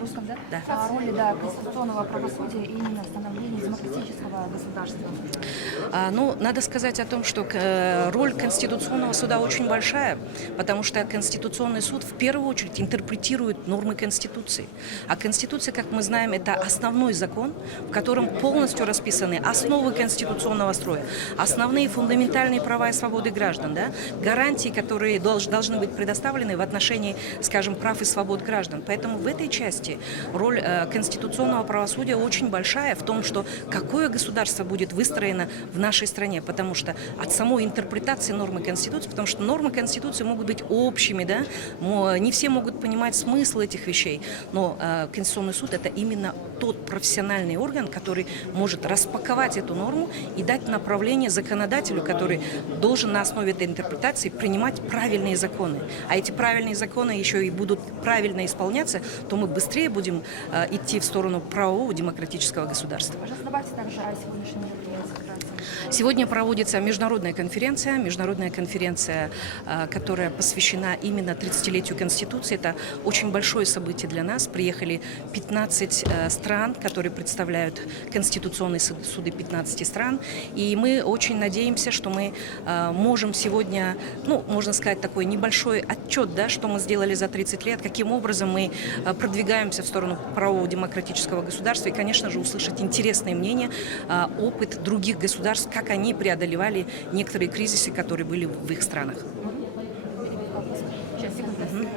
русском, да? Да. О роли, да, конституционного правосудия и именно становления демократического государства. Ну, надо сказать о том, что роль Конституционного суда очень большая, потому что Конституционный суд в первую очередь интерпретирует нормы Конституции. А Конституция, как мы знаем, это основной закон, в котором полностью расписаны основы конституционного строя, основные фундаментальные права и свободы граждан, да, гарантии, которые должны быть предоставлены в отношении, скажем, прав и свобод граждан. Поэтому в этой части роль конституционного правосудия очень большая в том, что какое государство будет выстроено в нашей стране, потому что от самой интерпретации нормы Конституции, потому что нормы Конституции могут быть общими, да, не все могут понимать смысл этих вещей, но Конституционный суд – это именно тот профессиональный орган, который может распаковать эту норму и дать направление законодателю, который должен на основе этой интерпретации принимать правильные законы. А эти правильные законы еще и будут правильно исполняться, то мы быстрее будем идти в сторону правового демократического государства. Пожалуйста, добавьте также о сегодняшнем мероприятии. Сегодня проводится международная конференция, которая посвящена именно 30-летию Конституции. Это очень большое событие для нас. Приехали 15 стран, которые представляют конституционные суды 15 стран. И мы очень надеемся, что мы можем сегодня, ну, можно сказать, такой небольшой отчет, да, что мы сделали за 30 лет, каким образом мы продвигаемся в сторону правового демократического государства. И, конечно же, услышать интересные мнения, опыт других государств, как они преодолевали некоторые кризисы, которые были в их странах. Сейчас, секунду.